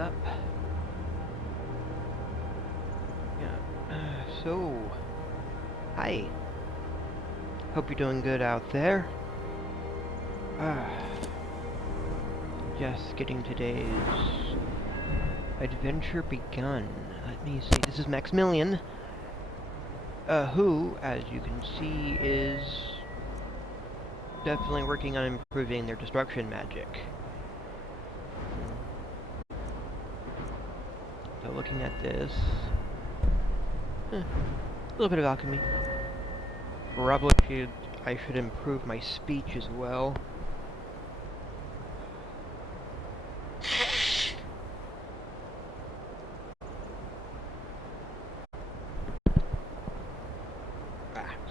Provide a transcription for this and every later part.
up. Yeah. So, hi. Hope you're doing good out there. Just getting today's adventure begun. Let me see. This is Maximilian, who, as you can see, is definitely working on improving their destruction magic. So looking at this, a little bit of alchemy. Probably I should improve my speech as well.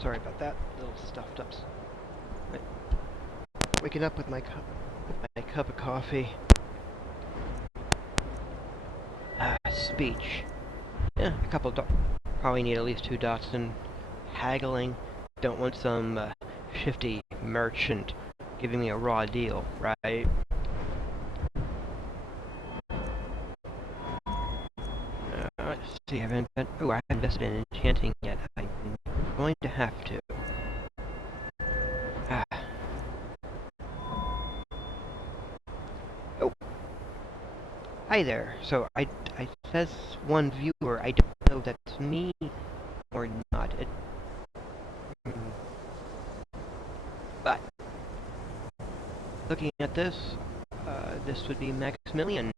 Sorry about that. A little stuffed up. But waking up with my cup of coffee. Speech. Yeah, a couple probably need at least 2 dots, and haggling. Don't want some shifty merchant giving me a raw deal, right? Let's see, I haven't invested in enchanting yet. I'm going to have to. Oh. Hi there. So I says one viewer. I don't know if that's me or not. But looking at this, this would be Maximilian,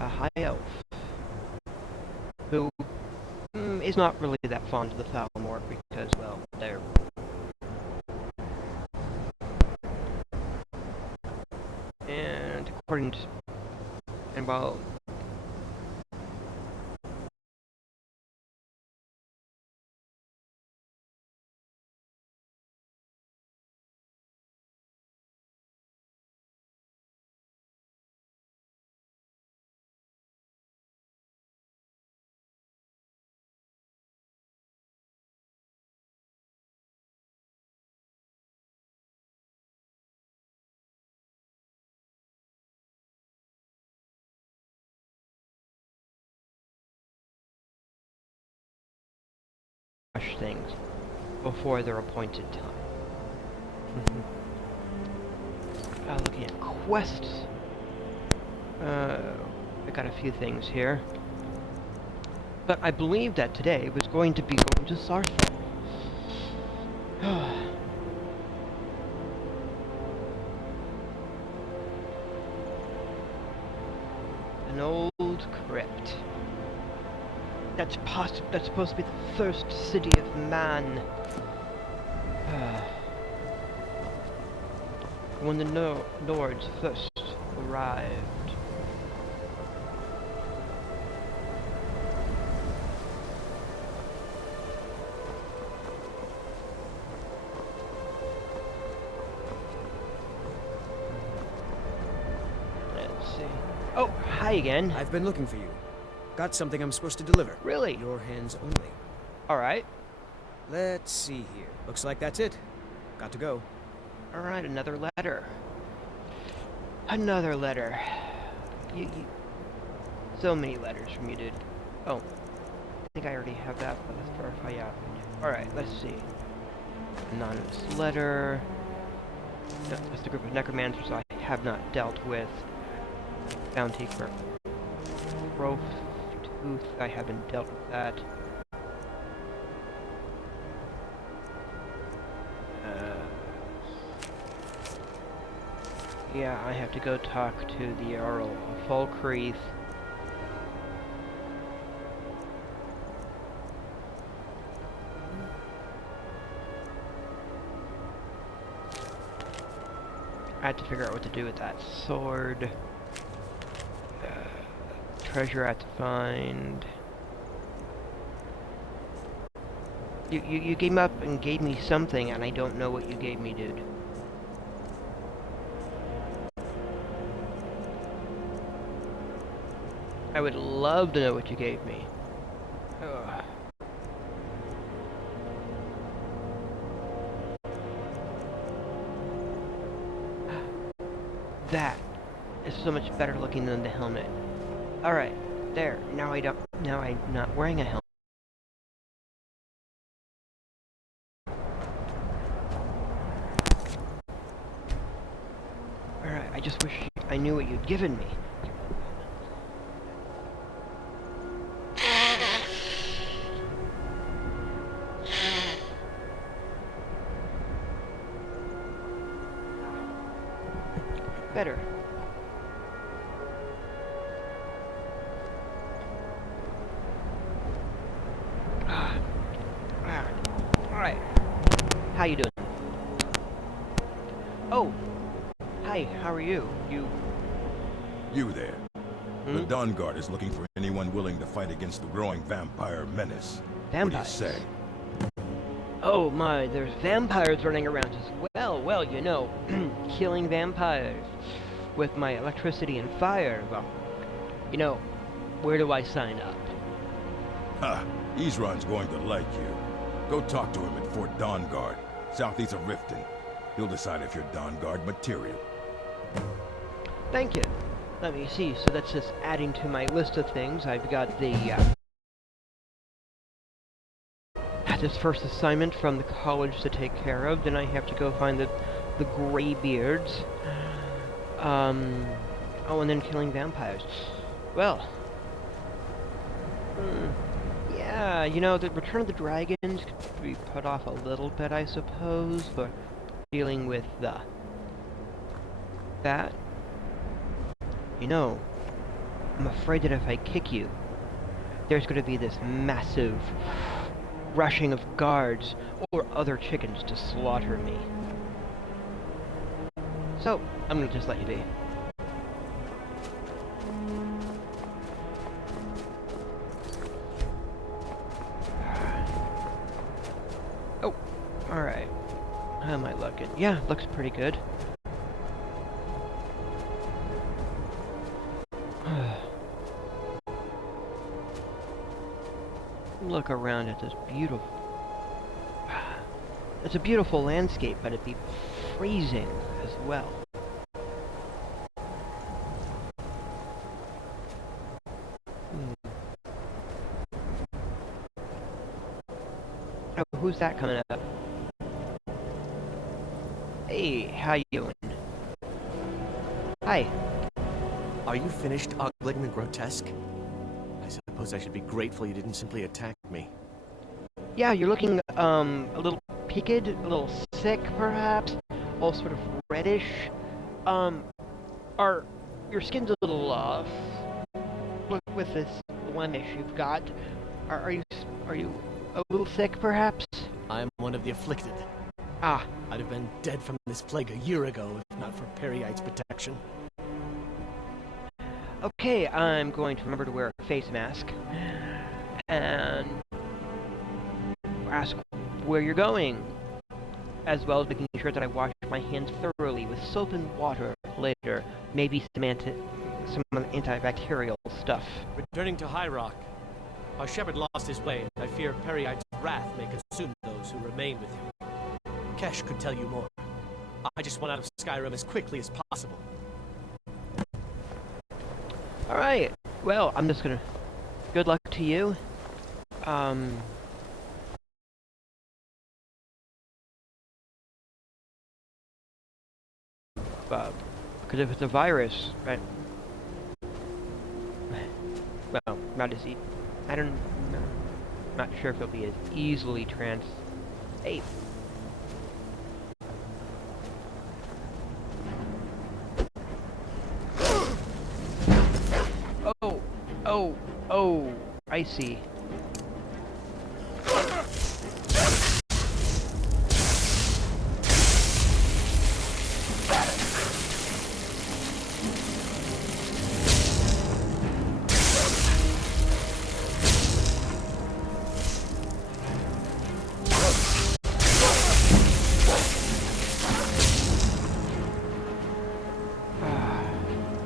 a high elf, who is not really that fond of the Thalmor because, well, they're... And according to... And while... things before their appointed time. Looking at quests. I got a few things here. But I believe that today was going to be going to Saarthal. An old crypt. That's supposed to be the first city of man. When the Lords first arrived. Let's see. Oh, hi again. I've been looking for you. Got something I'm supposed to deliver. Really? Your hands only. Alright. Let's see here. Looks like that's it. Got to go. Alright, another letter. Another letter. So many letters from you, dude. Oh. I think I already have that, but let's verify, yeah. Alright, let's see. Anonymous letter. That's the group of necromancers I have not dealt with. Bounty for Growth Tooth, I haven't dealt with that. Yeah, I have to go talk to the Earl of Falkreath. I had to figure out what to do with that sword. Treasure I had to find. You came up and gave me something, and I don't know what you gave me, dude. I would love to know what you gave me. Ugh. That is so much better looking than the helmet. Alright, there. Now I'm not wearing a helmet. Alright, I just wish I knew what you'd given me. Better. Alright. How you doing? Oh! Hi, how are you? You there. The Dawn Guard is looking for anyone willing to fight against the growing vampire menace. Vampires? What do you say? Oh my, there's vampires running around as well. Well, you know, killing vampires with my electricity and fire. Well, you know, where do I sign up? Ha! Isran's going to like you. Go talk to him at Fort Dawn Guard, southeast of Riften. He'll decide if you're Dawn Guard material. Thank you. Let me see. So that's just adding to my list of things. I've got the this first assignment from the college to take care of. Then I have to go find the Greybeards. Oh, and then killing vampires. Well, yeah, you know, the Return of the Dragons could be put off a little bit, I suppose, for dealing with that. You know, I'm afraid that if I kick you, there's going to be this massive rushing of guards or other chickens to slaughter me. So, I'm going to just let you be. Oh, alright. How am I looking? Yeah, looks pretty good. Look around at this beautiful... It's a beautiful landscape, but it'd be freezing as well. Oh, who's that coming up? Hey, how you doing? Hi. Are you finished ogling the grotesque? I suppose I should be grateful you didn't simply attack me. Yeah, you're looking, a little peaked, a little sick, perhaps, all sort of reddish. Your skin's a little off with this blemish you've got. Are you a little sick, perhaps? I'm one of the afflicted. Ah. I'd have been dead from this plague a year ago if not for Peryite's protection. Okay, I'm going to remember to wear a face mask and ask where you're going, as well as making sure that I wash my hands thoroughly with soap and water later, maybe some antibacterial stuff. Returning to High Rock. Our shepherd lost his way. I fear Peryite's wrath may consume those who remain with him. Kesh could tell you more. I just want out of Skyrim as quickly as possible. Alright, well, I'm just gonna... Good luck to you. Because if it's a virus, right? Well, not as I don't know. Not sure if it'll be as easily Hey. Oh, I see.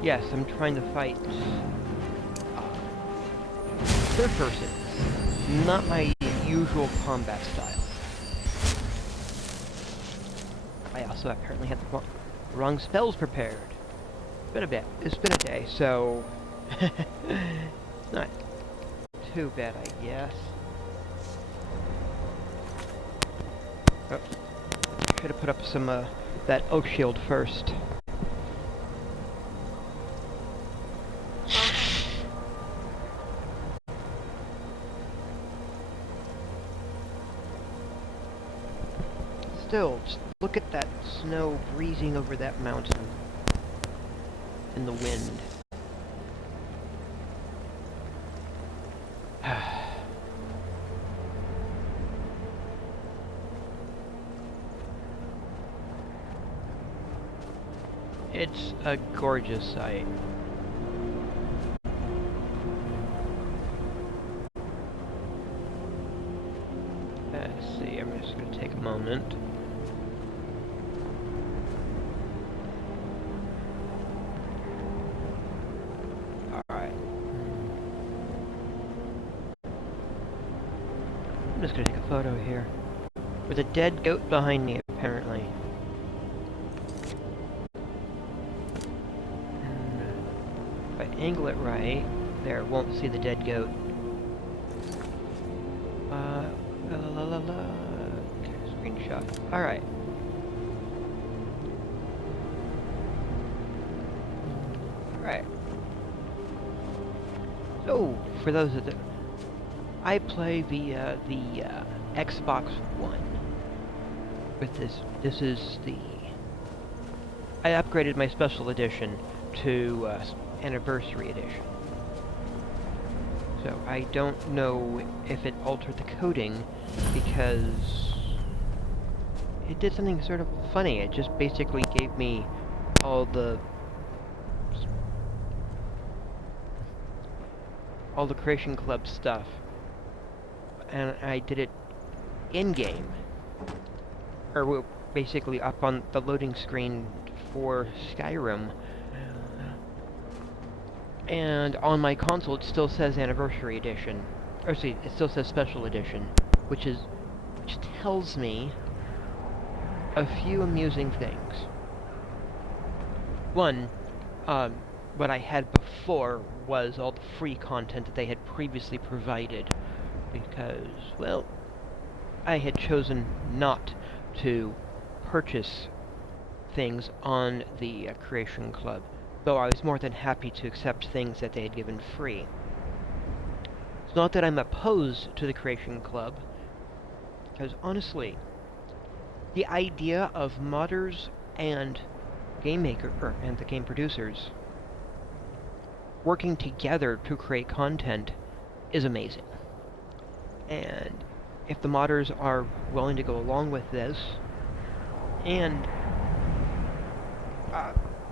Yes, I'm trying to fight third person. Not my usual combat style. I also apparently had the wrong spells prepared. It's been a day, so Not too bad, I guess. Oh, should have put up some that oak shield first. Still, just look at that snow breezing over that mountain in the wind. It's a gorgeous sight. Let's see, I'm just going to take a moment. Alright. I'm just going to take a photo here. With a dead goat behind me, apparently. If I angle it right, there, won't see the dead goat. Okay, screenshot. Alright. Alright. So, for those that I play the Xbox One with this. This is the... I upgraded my special edition to Anniversary Edition. So I don't know if it altered the coding, because it did something sort of funny. It just basically gave me all the Creation Club stuff, and I did it in-game, or basically up on the loading screen for Skyrim. And on my console, it still says Anniversary Edition. Or see, it still says Special Edition, which tells me a few amusing things. One, what I had before was all the free content that they had previously provided, because, well, I had chosen not to purchase things on the Creation Club, though I was more than happy to accept things that they had given free. It's not that I'm opposed to the Creation Club, because honestly, the idea of modders and and the game producers working together to create content is amazing. And if the modders are willing to go along with this, and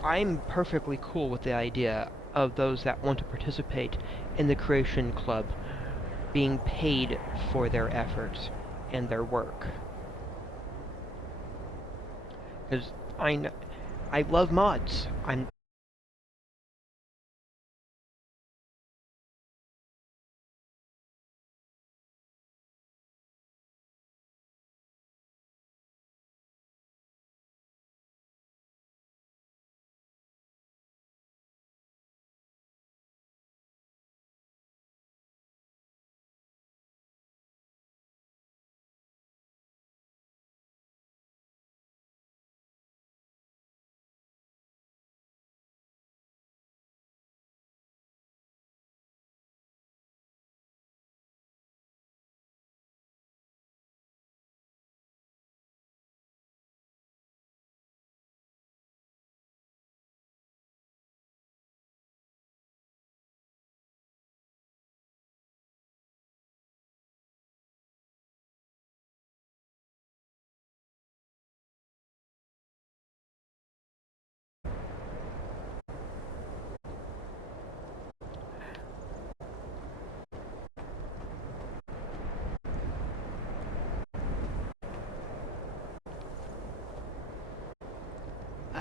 I'm perfectly cool with the idea of those that want to participate in the Creation Club being paid for their efforts and their work. Because I love mods.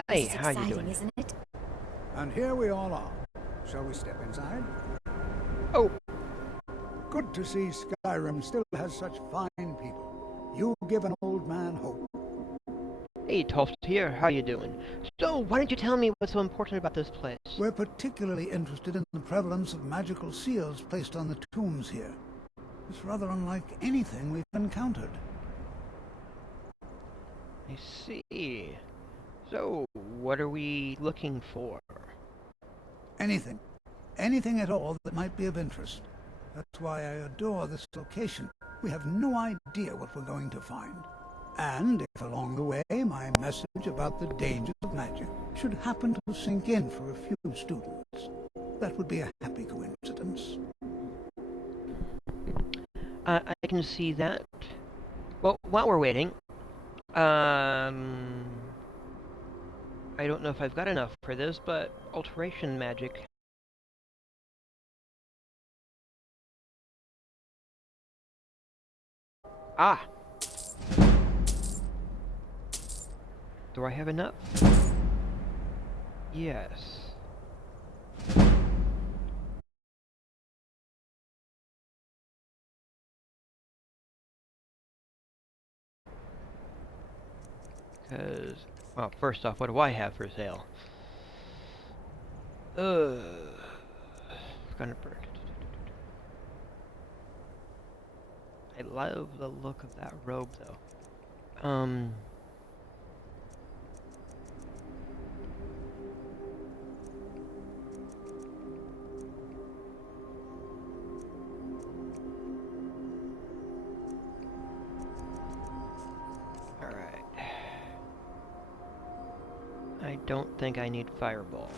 Hey, This is how you exciting, doing? isn't it? And here we all are. Shall we step inside? Oh, Good to see Skyrim still has such fine people. You give an old man hope. Hey, Toft here. How you doing? So, why don't you tell me what's so important about this place? We're particularly interested in the prevalence of magical seals placed on the tombs here. It's rather unlike anything we've encountered. I see. So, what are we looking for? Anything. Anything at all that might be of interest. That's why I adore this location. We have no idea what we're going to find. And if along the way my message about the dangers of magic should happen to sink in for a few students, that would be a happy coincidence. I can see that. Well, while we're waiting, I don't know if I've got enough for this, but alteration magic. Ah! Do I have enough? Yes. Because, well, first off, what do I have for sale? Gonna burn. I love the look of that robe, though. Alright. I don't think I need Fireball.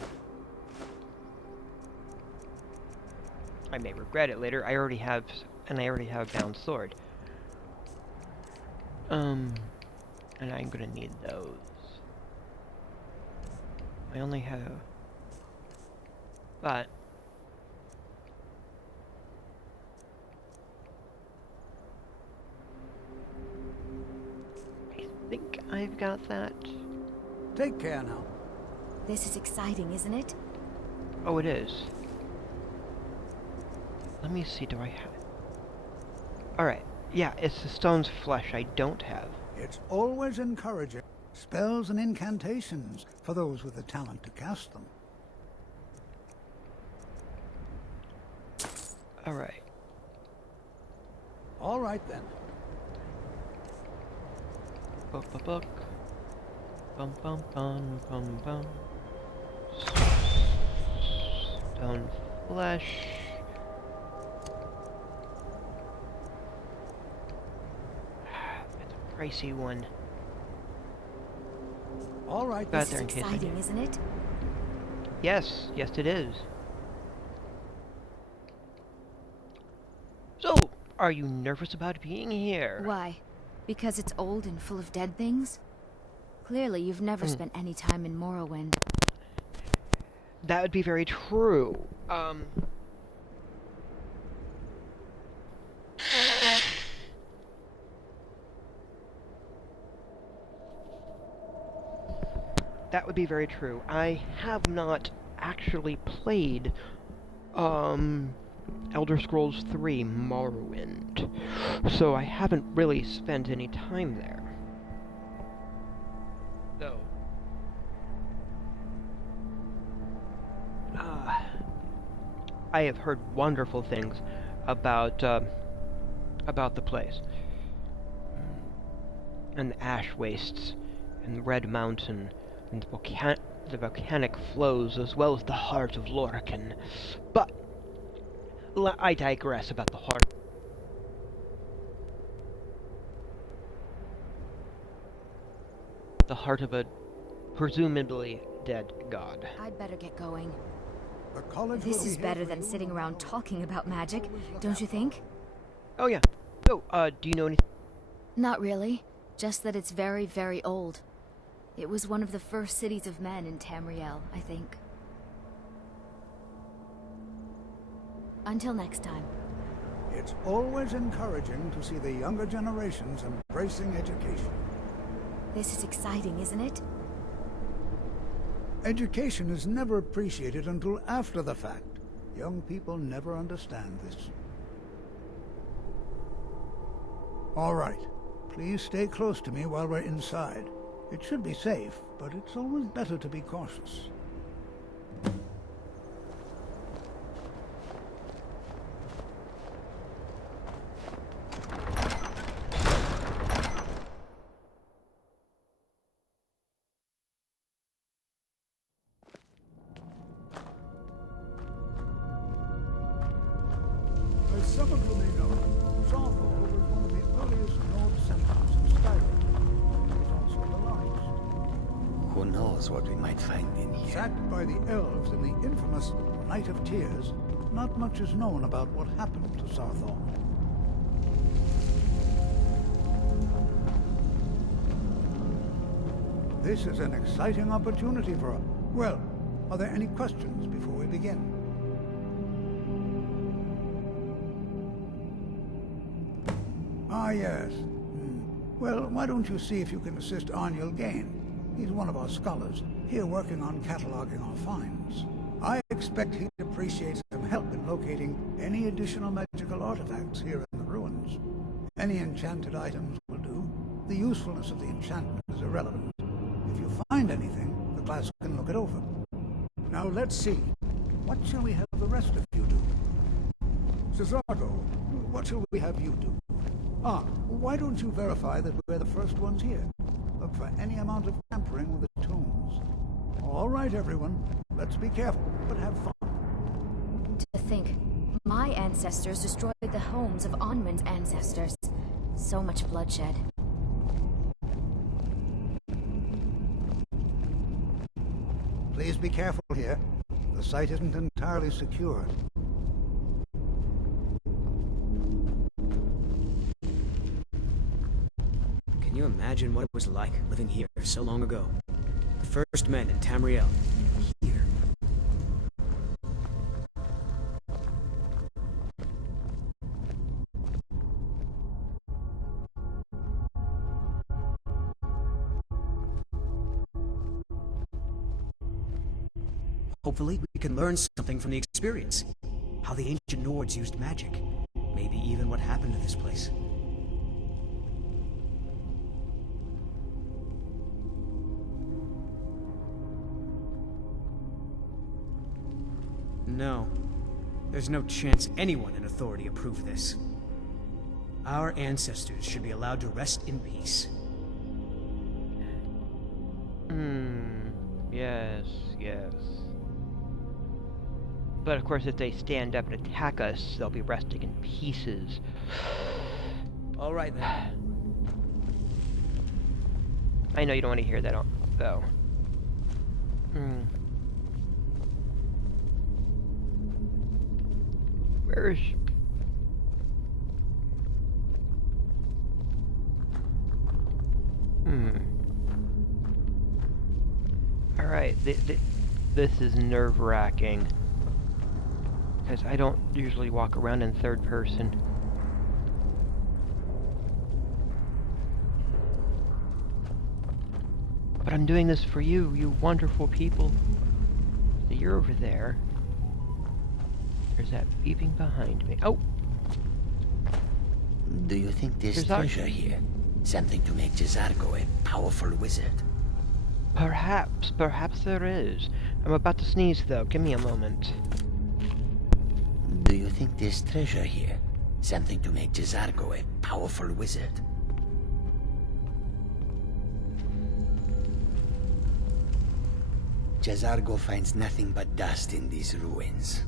I may regret it later. I already have Bound Sword. And I'm gonna need those. I only have... But... I think I've got that. Take care now. This is exciting, isn't it? Oh, it is. Let me see, do I have... Alright, yeah, it's the stone's flesh I don't have. It's always encouraging. Spells and incantations for those with the talent to cast them. Alright. All right then. Book, book, book. Bum, bum, bum, bum, bum. Stone flesh. It's a pricey one. All right. Got This there is in case I need exciting, it. isn't it? Yes, yes it is. So, are you nervous about being here? Why? Because it's old and full of dead things? Clearly, you've never spent any time in Morrowind. That would be very true. That would be very true. I have not actually played, Elder Scrolls 3 Morrowind, so I haven't really spent any time there. So, I have heard wonderful things about the place. And the ash wastes, and the Red Mountain, and the volcanic flows, as well as the heart of Lorcan. But I digress about the heart. The heart of a presumably dead god. I'd better get going. The college This will be is here better for than you sitting and around all. talking about magic, Always look don't you out. think? Oh yeah. So, do you know anything? Not really. Just that it's very, very old. It was one of the first cities of men in Tamriel, I think. Until next time. It's always encouraging to see the younger generations embracing education. This is exciting, isn't it? Education is never appreciated until after the fact. Young people never understand this. All right. Please stay close to me while we're inside. It should be safe, but it's always better to be cautious. As some of you may know, Sarthor was one of the earliest Nord settlers in Skyrim. It was also the largest. Who knows what we might find in here? Sacked by the elves in the infamous Night of Tears, not much is known about what happened to Sarthor. This is an exciting opportunity for us. Well, are there any questions before we begin? Ah, yes. Well, why don't you see if you can assist Arniel Gain? He's one of our scholars, here working on cataloging our finds. I expect he'd appreciate some help in locating any additional magical artifacts here in the ruins. Any enchanted items will do. The usefulness of the enchantment is irrelevant. If you find anything, the class can look it over. Now let's see. What shall we have the rest of you do? Cesargo, what shall we have you do? Ah, why don't you verify that we're the first ones here? Look for any amount of tampering with the tombs. All right, everyone. Let's be careful, but have fun. To think, my ancestors destroyed the homes of Onmund's ancestors. So much bloodshed. Please be careful here. The site isn't entirely secure. Can you imagine what it was like living here so long ago? The first men in Tamriel. Here. Hopefully, we can learn something from the experience. How the ancient Nords used magic. Maybe even what happened to this place. No. There's no chance anyone in authority approved this. Our ancestors should be allowed to rest in peace. Yes, yes. But of course, if they stand up and attack us, they'll be resting in pieces. All right, then. I know you don't want to hear that, though. Where is... Alright, this is nerve-wracking. Because I don't usually walk around in third person. But I'm doing this for you, you wonderful people. So you're over there. There's that beeping behind me. Oh! Do you think there's There's our- treasure here? Something to make Cesargo a powerful wizard? Perhaps there is. I'm about to sneeze though, give me a moment. Do you think there's treasure here? Something to make Cesargo a powerful wizard? Cesargo finds nothing but dust in these ruins.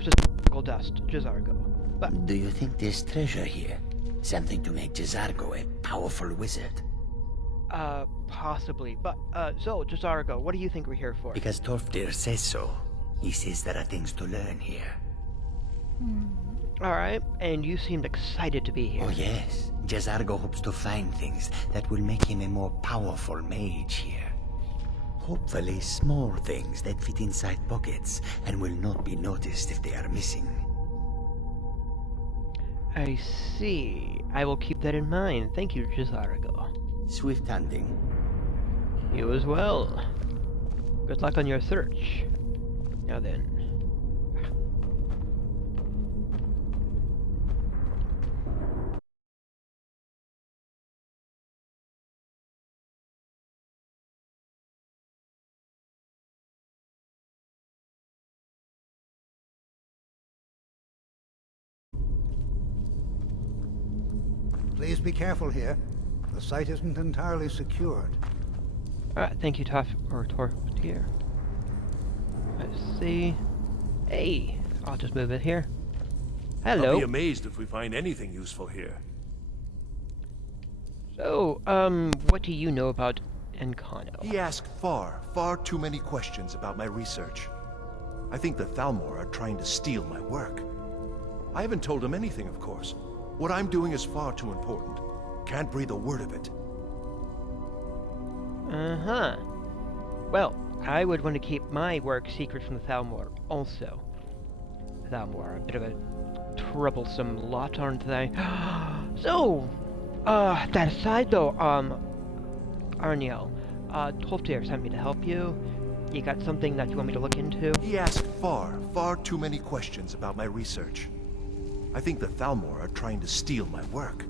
Just dust, Jazargo. But Do you think there's treasure here? Something to make Cesargo a powerful wizard? possibly. But, so, Jazargo, what do you think we're here for? Because Torfdir says so. He says there are things to learn here. Alright, and you seemed excited to be here. Oh yes, Jazargo hopes to find things that will make him a more powerful mage here. Hopefully small things that fit inside pockets and will not be noticed if they are missing. I see. I will keep that in mind. Thank you, Jazargo. Swift hunting. You as well. Good luck on your search. Now then. Please be careful here. The site isn't entirely secured. Alright, thank you, Torftier. Let's see. Hey, I'll just move it here. Hello. I'll be amazed if we find anything useful here. So, what do you know about Encano? He asked far too many questions about my research. I think the Thalmor are trying to steal my work. I haven't told him anything, of course. What I'm doing is far too important. Can't breathe a word of it. Uh-huh. Well, I would want to keep my work secret from the Thalmor also. The Thalmor are a bit of a troublesome lot, aren't they? So, that aside though, Arniel, Torftier sent me to help you. You got something that you want me to look into? He asked far too many questions about my research. I think the Thalmor are trying to steal my work.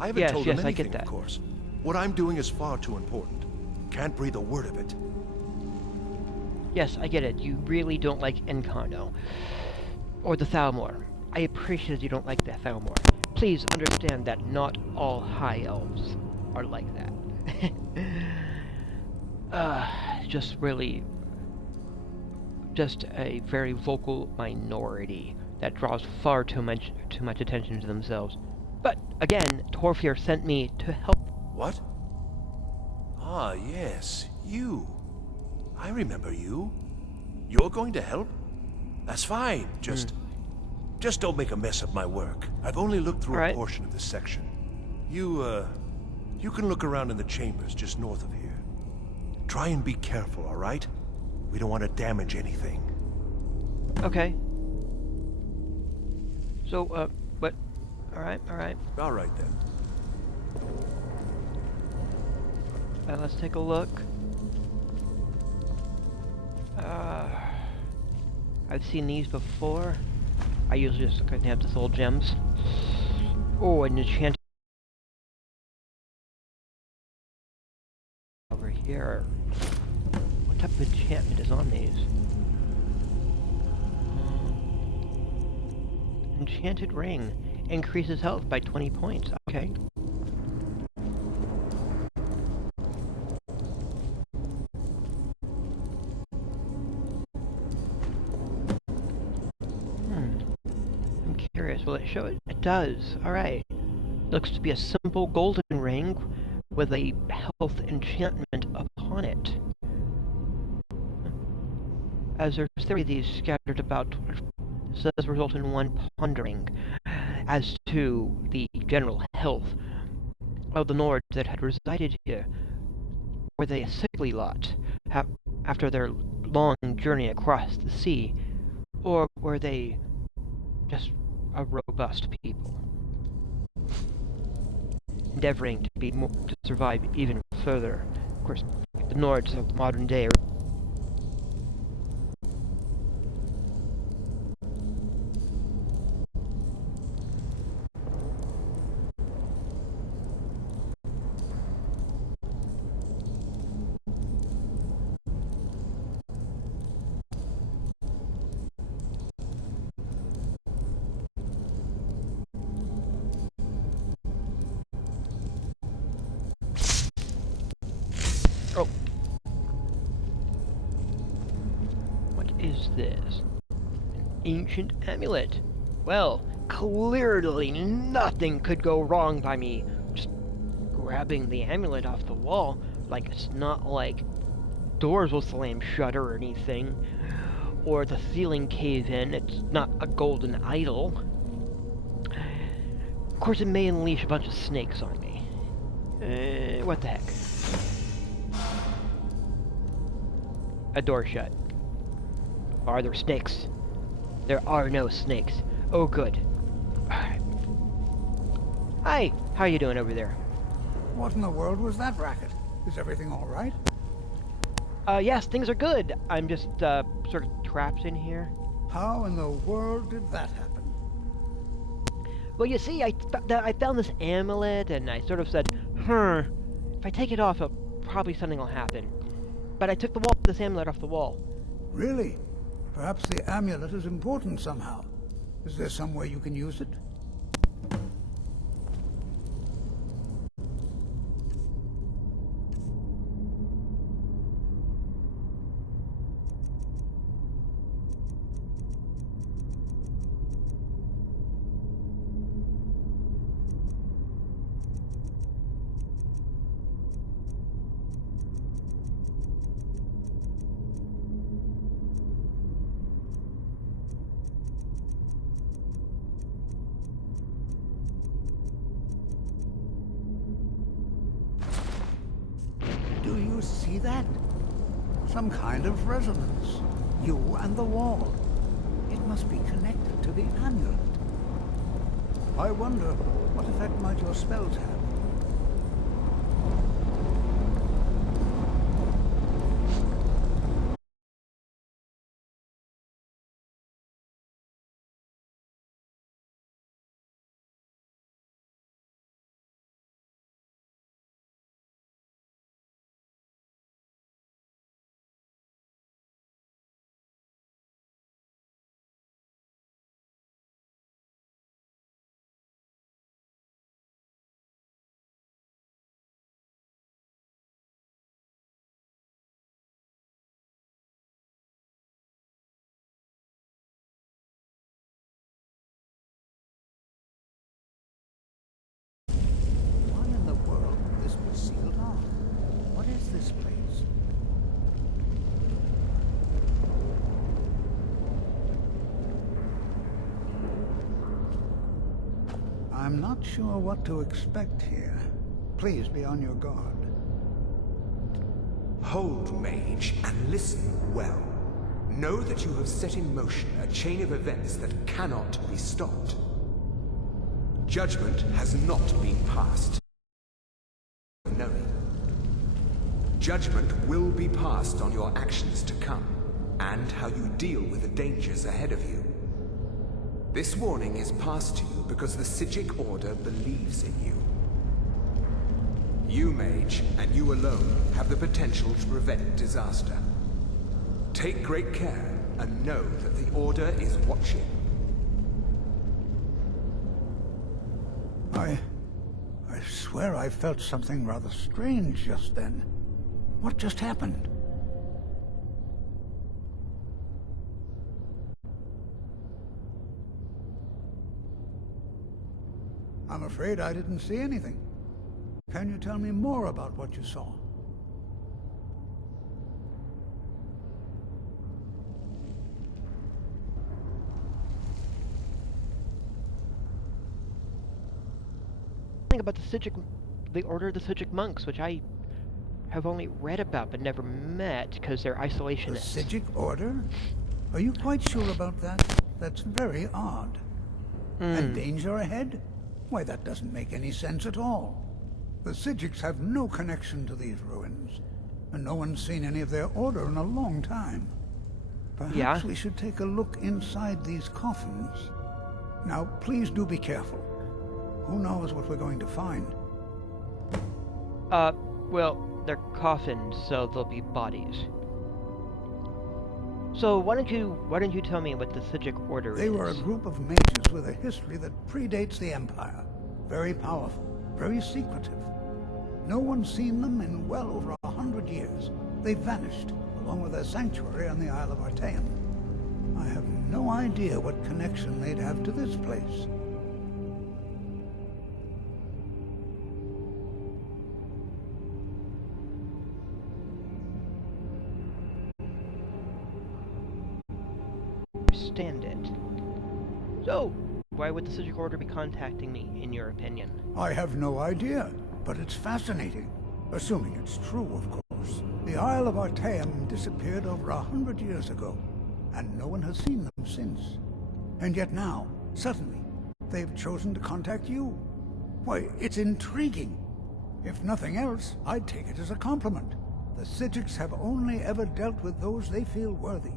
I haven't told him I anything, get that. of course. What I'm doing is far too important. Can't breathe a word of it. Yes, I get it. You really don't like Encano. Or the Thalmor. I appreciate you don't like the Thalmor. Please understand that not all High Elves are like that. Just really... just a very vocal minority that draws far too much attention to themselves. But, again, Torftier sent me to help. What? Ah, yes, you. I remember you. You're going to help? That's fine. Just don't make a mess of my work. I've only looked through a portion of this section. You can look around in the chambers just north of here. Try and be careful, all right? We don't want to damage anything. Okay. So, what? Alright. All right, then. Let's take a look. I've seen these before. I usually just look at the soul gems. Oh, an enchanted over here. What type of enchantment is on these? Enchanted ring. Increases health by 20 points. Okay. I'm curious. Will it show it? It does. Alright. Looks to be a simple golden ring with a health enchantment upon it. As there's 3 of these scattered about, does result in one pondering as to the general health of the Nords that had resided here. Were they a sickly lot after their long journey across the sea, or were they just a robust people, endeavoring to survive even further? Of course, the Nords of modern day are this? An ancient amulet. Well, clearly nothing could go wrong by me just grabbing the amulet off the wall. Like, it's not like doors will slam shut or anything, or the ceiling cave in. It's not a golden idol. Of course, it may unleash a bunch of snakes on me. What the heck? A door shut. Are there snakes? There are no snakes. Oh, good. Hi, how you doing over there? What in the world was that racket? Is everything all right? Yes, things are good. I'm just, sort of trapped in here. How in the world did that happen? Well, you see, I found this amulet, and I sort of said, if I take it off, probably something will happen. But I took this amulet off the wall. Really? Perhaps the amulet is important somehow. Is there some way you can use it? see that? Some kind of resonance. You and the wall. It must be connected to the amulet. I wonder, what effect might your spells have? Why in the world would this be sealed off? What is this place? I'm not sure what to expect here. Please be on your guard. Hold, mage, and listen well. Know that you have set in motion a chain of events that cannot be stopped. Judgment has not been passed. Knowing. Judgment will be passed on your actions to come, and how you deal with the dangers ahead of you. This warning is passed to you because the Psijic Order believes in you. You, mage, and you alone, have the potential to prevent disaster. Take great care, and know that the Order is watching. I swear I felt something rather strange just then. What just happened? I'm afraid I didn't see anything. Can you tell me more about what you saw? About the Order of the Psijic Monks, which I have only read about but never met because they're The isolationists. Psijic Order? Are you quite sure about that? That's very odd. And danger ahead? Why, that doesn't make any sense at all. The Psijics have no connection to these ruins, and no one's seen any of their order in a long time. Perhaps we should take a look inside these coffins. Now, please do be careful. Who knows what we're going to find? Well, they're coffins, so they'll be bodies. So why don't you tell me what the Psijic Order is? They were a group of mages with a history that predates the Empire. Very powerful, very secretive. No one's seen them in well over 100 years. They vanished, along with their sanctuary on the Isle of Artaeum. I have no idea what connection they'd have to this place. Understand it. So, why would the Psijic Order be contacting me, in your opinion? I have no idea, but it's fascinating. Assuming it's true, of course. The Isle of Artaeum disappeared over 100 years ago, and no one has seen them since. And yet now, suddenly, they've chosen to contact you. Why, it's intriguing. If nothing else, I'd take it as a compliment. The Psijics have only ever dealt with those they feel worthy.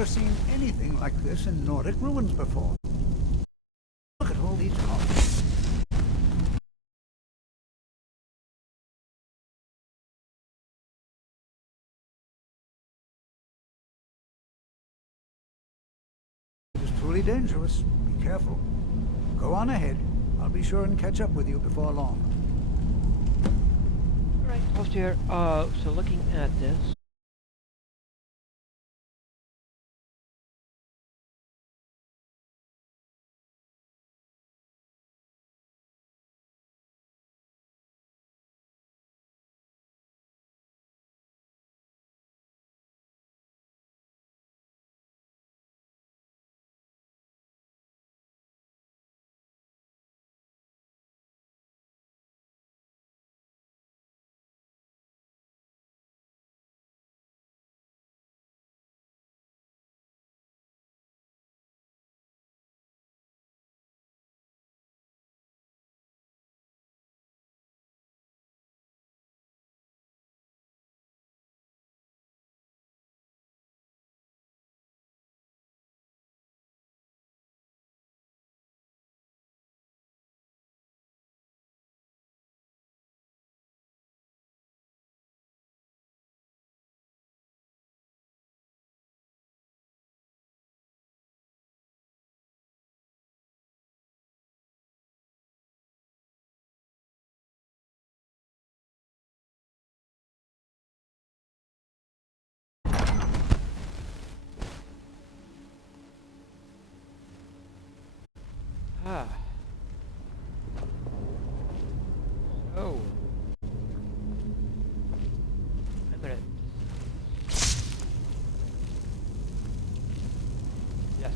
never seen anything like this in Nordic ruins before. Look at all these columns. It is truly dangerous. Be careful. Go on ahead. I'll be sure and catch up with you before long. Alright, post here. So looking at this. Ah. So. I'm gonna. Yes.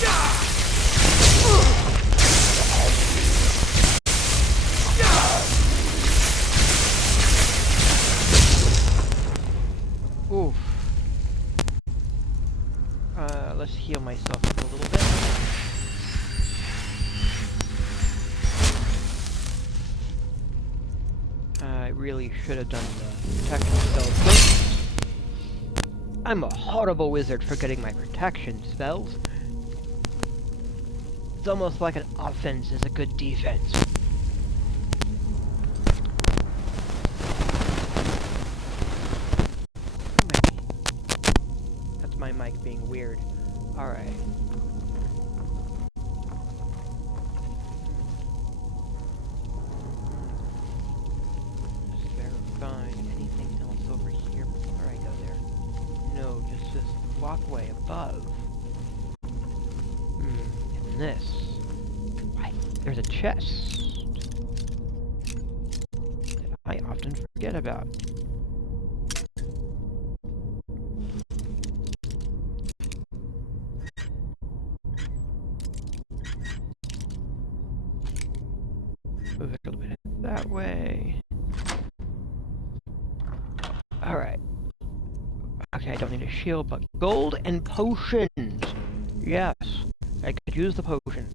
Yeah. Oof. Let's heal myself up a little bit. I really should have done the protection spells first. I'm a horrible wizard for getting my protection spells. It's almost like an offense is a good defense. My mic being weird. Alright. Just verifying anything else over here before I go there. No, just this walkway above. And this. Why? There's a chest that I often forget about. Move it a little bit that way. Alright. Okay, I don't need a shield, but gold and potions! Yes, I could use the potions.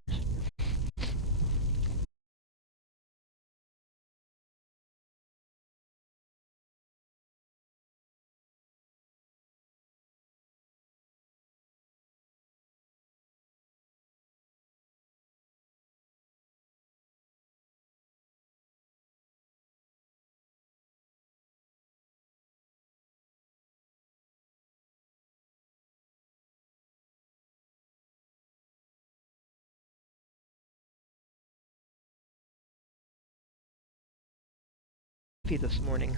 This morning.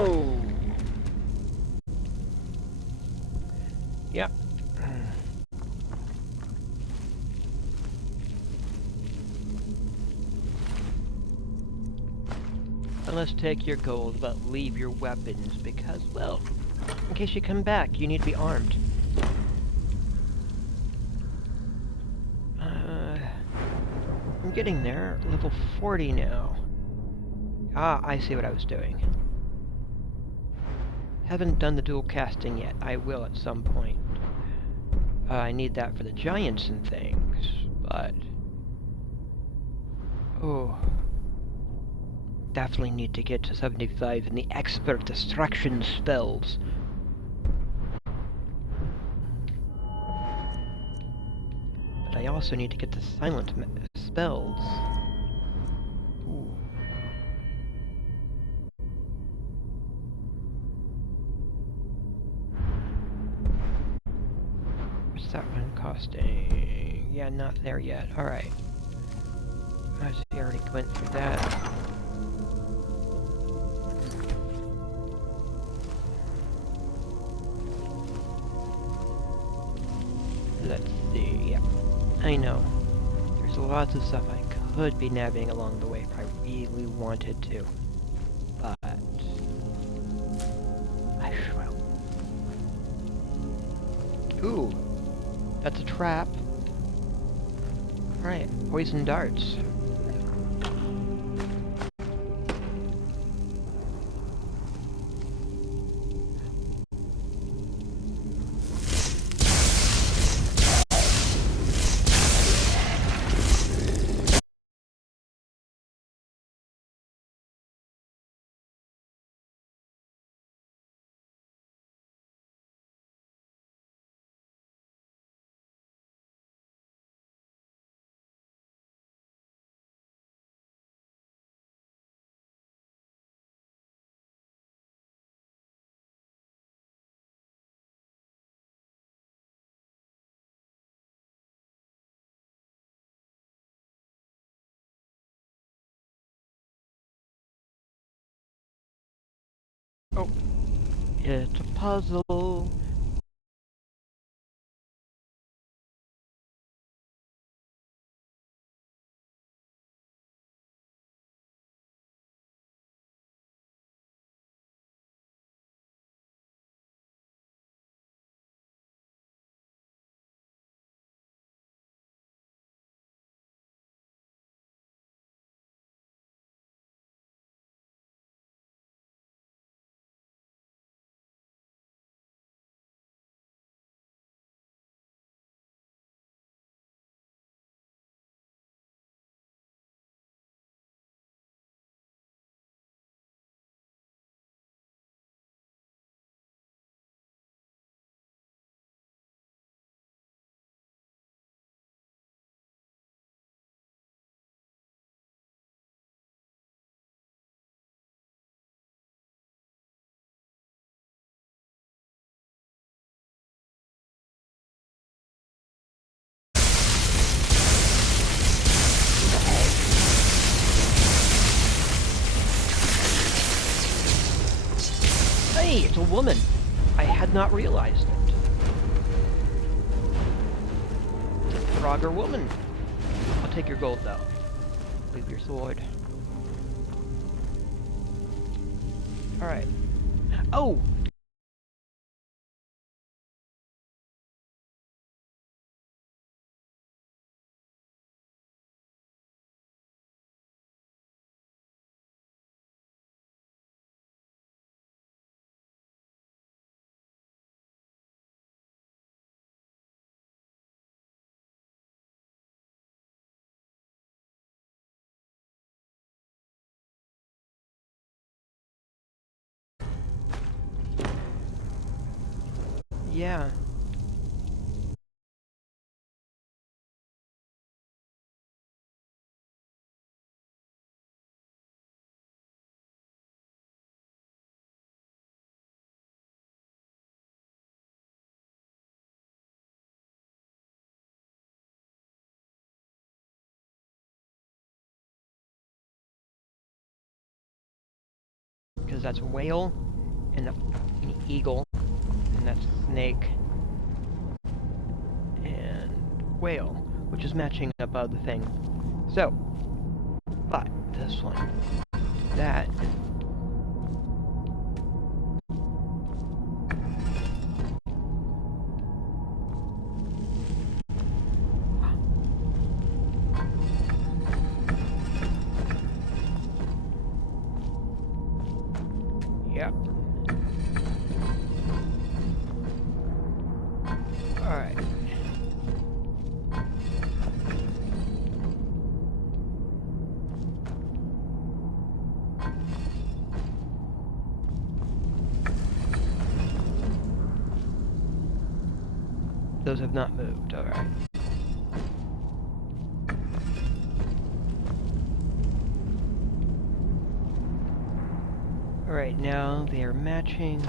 Oh! Yep. And let's take your gold, but leave your weapons, because, well, in case you come back, you need to be armed. I'm getting there. Level 40 now. Ah, I see what I was doing. Haven't done the dual casting yet. I will at some point. I need that for the giants and things, but... Oh. Definitely need to get to 75 in the expert distraction spells. But I also need to get the silent spells. Ooh. What's that one costing? Yeah, not there yet. Alright. I see, I already went through that. Let's see, yeah. I know. There's lots of stuff I could be navigating along the way if I really wanted to. But... I shall. Ooh! That's a trap. Right, poison darts. Oh. It's a puzzle. Hey, it's a woman! I had not realized it. It's a Frogger woman. I'll take your gold, though. Leave your sword. Alright. Oh! Yeah. Because that's a whale. and an eagle, and that's snake, and whale, which is matching up other thing. So, but this one, that. Yep. Alright. Those have not moved, alright. Alright, now they are matching.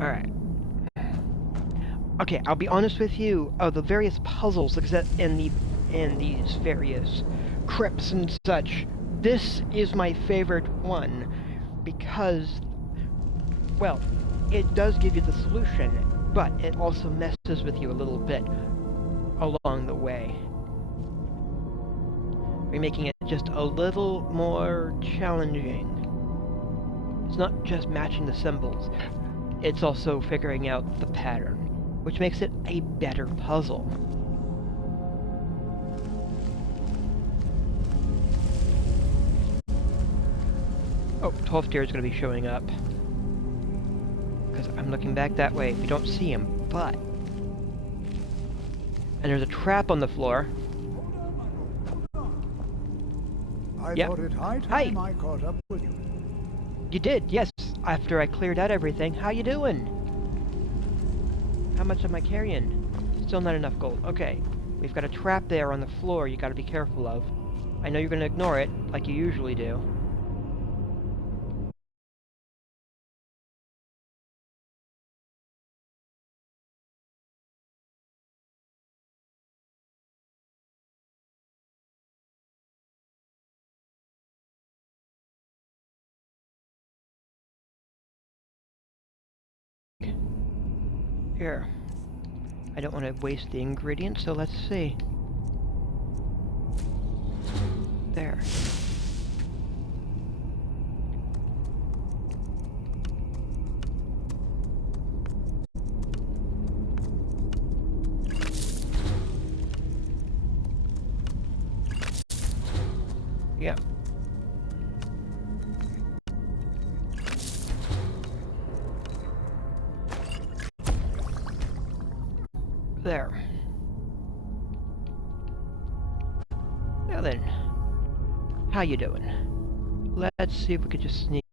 Alright. Okay, I'll be honest with you, of the various puzzles in these various crypts and such, this is my favorite one, because, well, it does give you the solution, but it also messes with you a little bit along the way. We're making it just a little more challenging. It's not just matching the symbols, it's also figuring out the pattern, which makes it a better puzzle. Oh, 12th tier is going to be showing up. Because I'm looking back that way. We don't see him, but... And there's a trap on the floor. I Yep. thought it high Hi. time I caught up with you. You did, yes. After I cleared out everything. How you doing? How much am I carrying? Still not enough gold. Okay. We've got a trap there on the floor you gotta be careful of. I know you're gonna ignore it, like you usually do. Here. I don't want to waste the ingredients, so let's see. There. Yep. There. Now then, how you doing? Let's see if we could just sneak.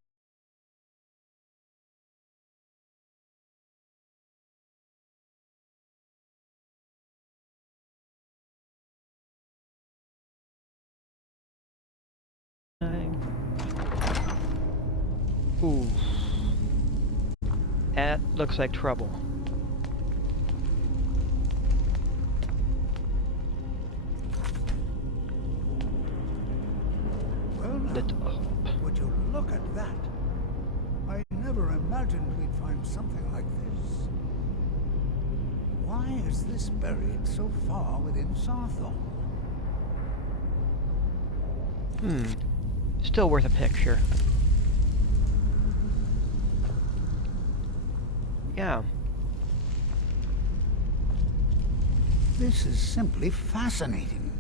Ooh. That looks like trouble. Well, now, Little. would you look at that? I never imagined we'd find something like this. Why is this buried so far within Sarthorn? Still worth a picture. Yeah. This is simply fascinating.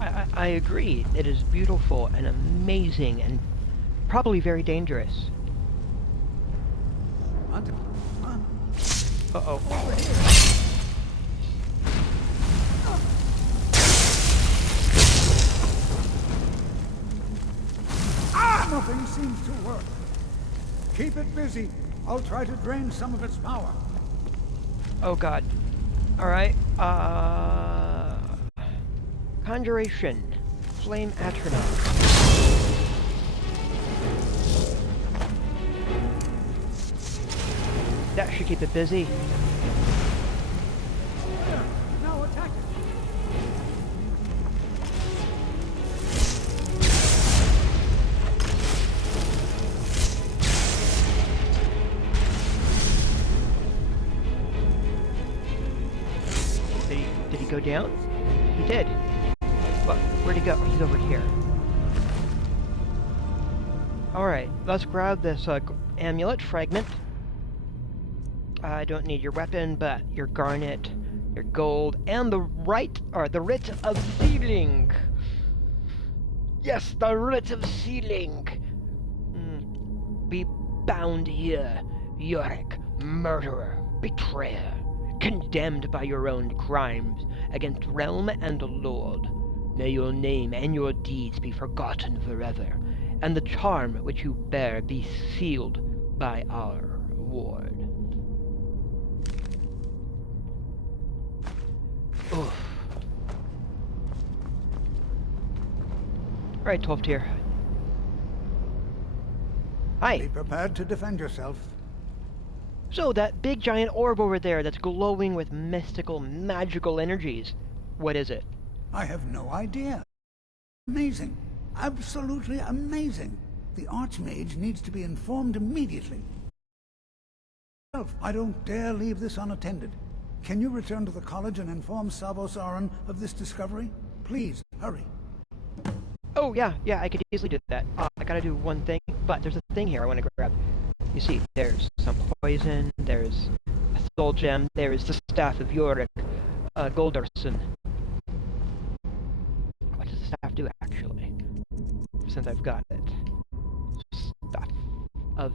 I agree. It is beautiful and amazing and probably very dangerous. Uh-oh. Nothing seems to work. Keep it busy. I'll try to drain some of its power. Oh god. Alright, Conjuration. Flame Atronach. That should keep it busy. Now attack it. go down? He did. But where'd he go? He's over here. Alright, let's grab this amulet fragment. I don't need your weapon, but your garnet, your gold, and the writ of sealing. Yes, the writ of sealing. Be bound here, Yorick, murderer, betrayer, condemned by your own crimes against realm and lord. May your name and your deeds be forgotten forever, and the charm which you bear be sealed by our ward. Oof. Right, 12th tier. Hi. Be prepared to defend yourself. So, that big giant orb over there that's glowing with mystical, magical energies. What is it? I have no idea. Amazing. Absolutely amazing. The Archmage needs to be informed immediately. I don't dare leave this unattended. Can you return to the college and inform Savos Aran of this discovery? Please, hurry. Oh, yeah, I could easily do that. I gotta do one thing, but there's a thing here I want to grab. You see, there's some poison, there's a soul gem, there's the Staff of Yorick, Goldarson. What does the staff do, actually? Since I've got it. Staff of...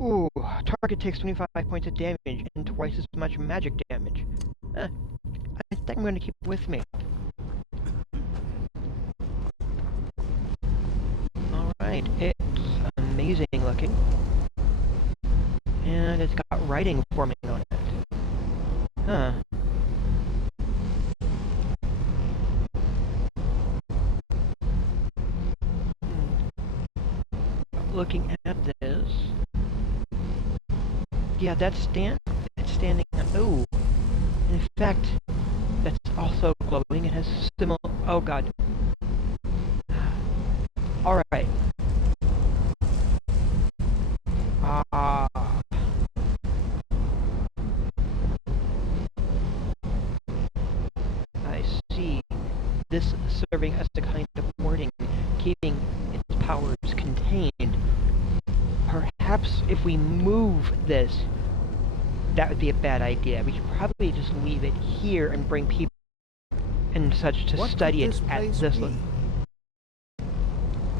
Ooh, target takes 25 points of damage and twice as much magic damage. I think I'm going to keep it with me. Alright, it's amazing looking. And it's got writing forming on it. Huh. Looking at this... Yeah, it's standing... Oh! In fact, that's also glowing. It has similar... Oh god. Alright. I see. This serving as a kind of warding, keeping its powers contained. Perhaps if we move this, that would be a bad idea. We should probably just leave it here and bring people and such to study it at this level.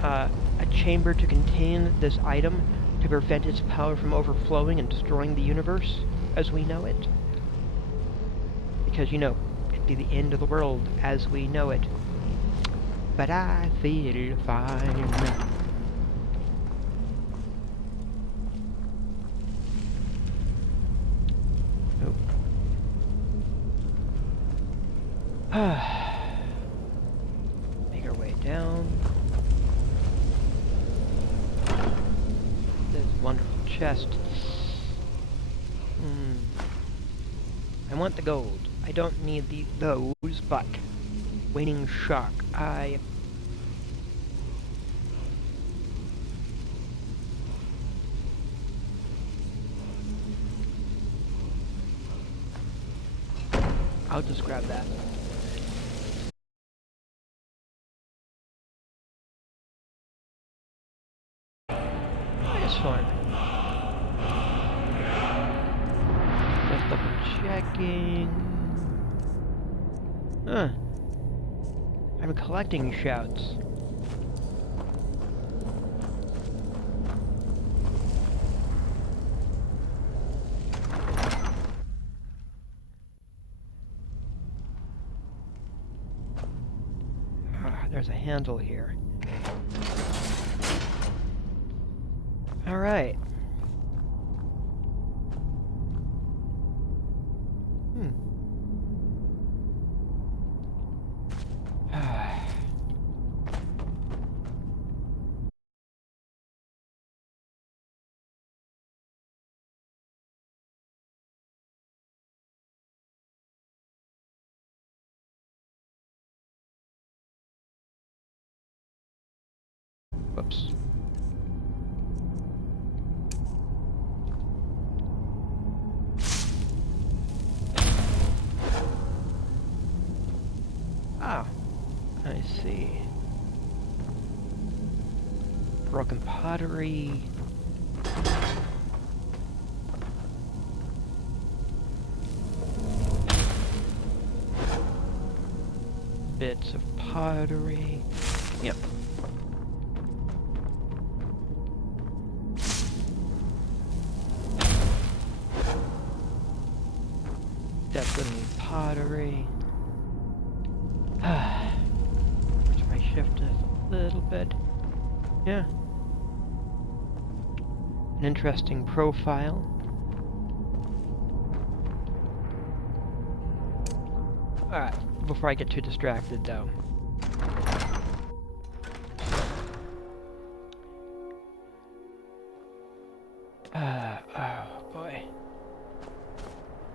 A chamber to contain this item to prevent its power from overflowing and destroying the universe as we know it. Because, you know, it'd be the end of the world as we know it. But I feel fine. Make our way down. This wonderful chest. I want the gold. I don't need those, but waning shock. I'll just grab that. This one. Just double checking. Huh. I'm collecting shouts. There's a handle here. Alright. Whoops. broken pottery. Bits of pottery. Yep. Definitely pottery. Which my shift is a little bit. Yeah. An interesting profile. Alright, before I get too distracted though. Oh boy.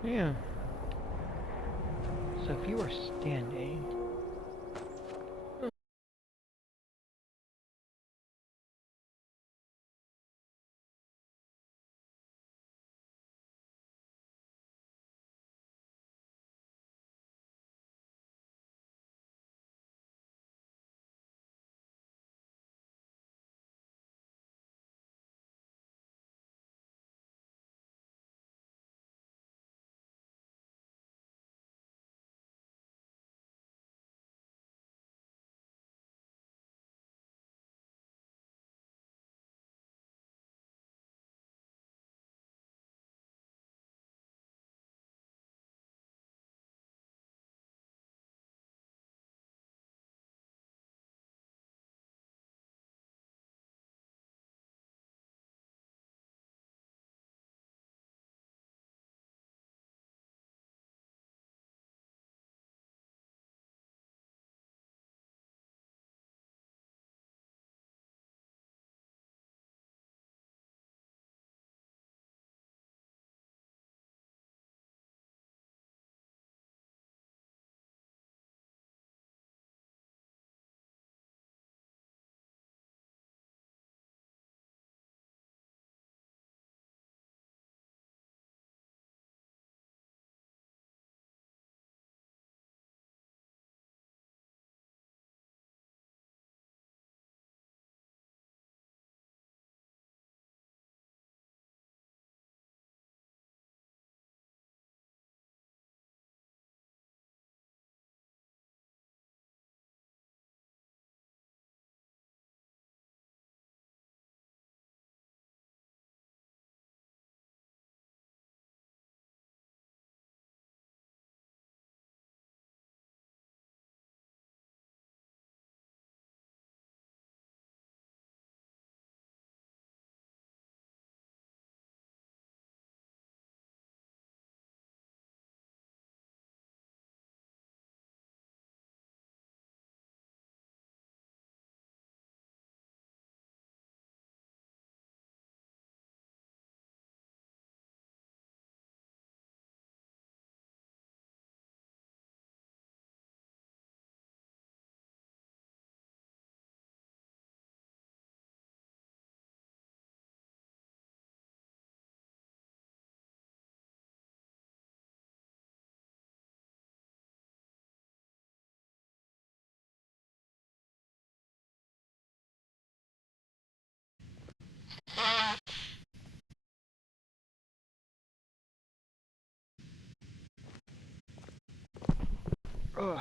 Yeah. So if you were standing... Ugh.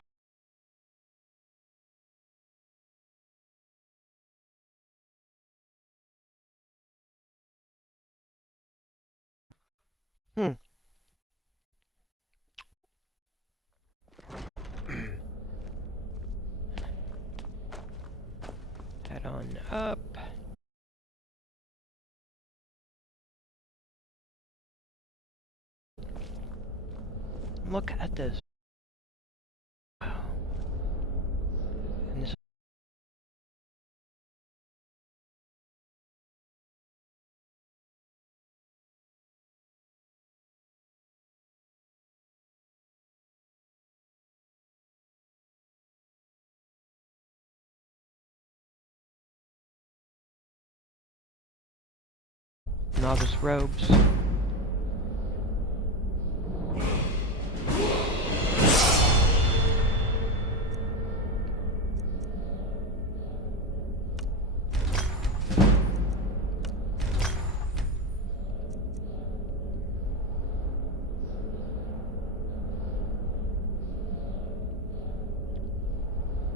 Hmm. Head on up. Look at this. Wow. And this novice robes.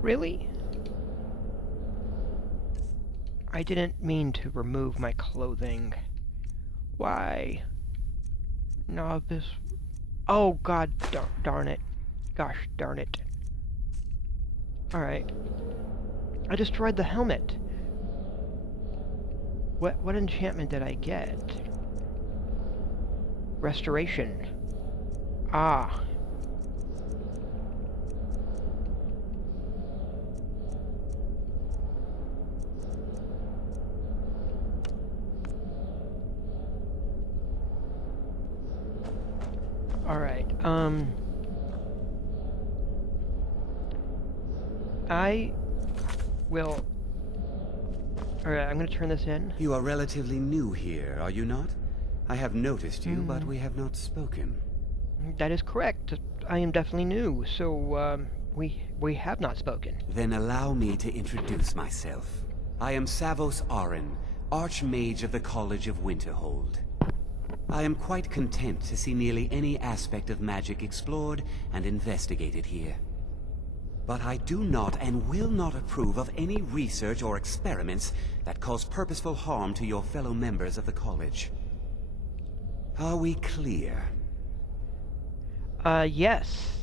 Really? I didn't mean to remove my clothing. Why? No, this... Oh, god darn it. Gosh darn it. Alright. I destroyed the helmet. What enchantment did I get? Restoration. Ah. Alright, I will... Alright, I'm gonna turn this in. You are relatively new here, are you not? I have noticed you, but we have not spoken. That is correct. I am definitely new, so, we have not spoken. Then allow me to introduce myself. I am Savos Arin, Archmage of the College of Winterhold. I am quite content to see nearly any aspect of magic explored and investigated here. But I do not and will not approve of any research or experiments that cause purposeful harm to your fellow members of the college. Are we clear? Yes.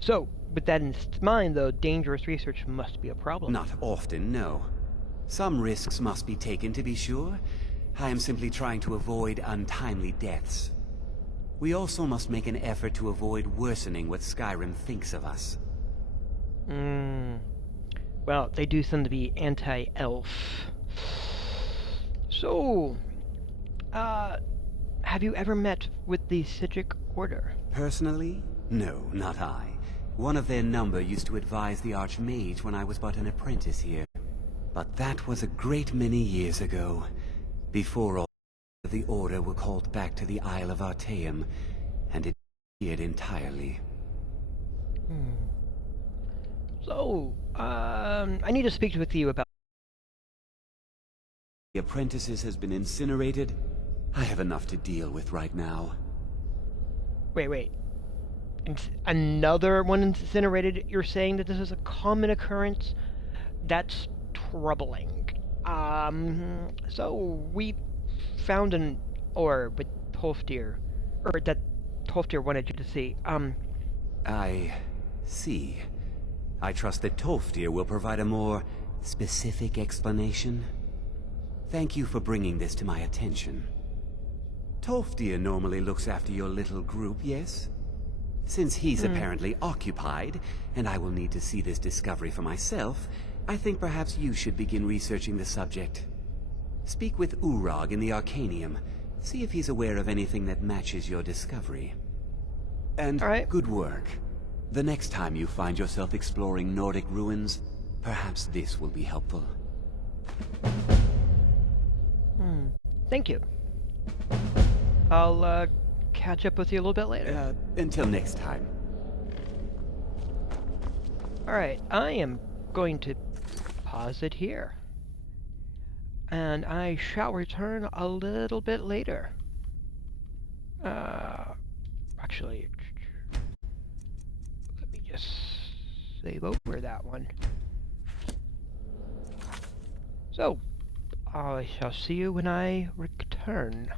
So, with that in mind, though, dangerous research must be a problem. Not often, no. Some risks must be taken, to be sure. I am simply trying to avoid untimely deaths. We also must make an effort to avoid worsening what Skyrim thinks of us. Well, they do seem to be anti-elf. So, have you ever met with the Psijic Order? Personally? No, not I. One of their number used to advise the Archmage when I was but an apprentice here. But that was a great many years ago, before all of the Order were called back to the Isle of Artaeum, and it disappeared entirely. So, I need to speak with you about... The apprentices has been incinerated. I have enough to deal with right now. Wait. Another one incinerated? You're saying that this is a common occurrence? That's troubling. So we found an ore with Tolfdir, or that Tolfdir wanted you to see. I see. I trust that Tolfdir will provide a more specific explanation. Thank you for bringing this to my attention. Tolfdir normally looks after your little group, yes? Since he's apparently occupied, and I will need to see this discovery for myself, I think perhaps you should begin researching the subject. Speak with Urag in the Arcanium. See if he's aware of anything that matches your discovery. And good work. The next time you find yourself exploring Nordic ruins, perhaps this will be helpful. Thank you. I'll, catch up with you a little bit later. Until next time. Alright, I am going to pause it here. And I shall return a little bit later. Actually, let me just save over that one. So, I shall see you when I return.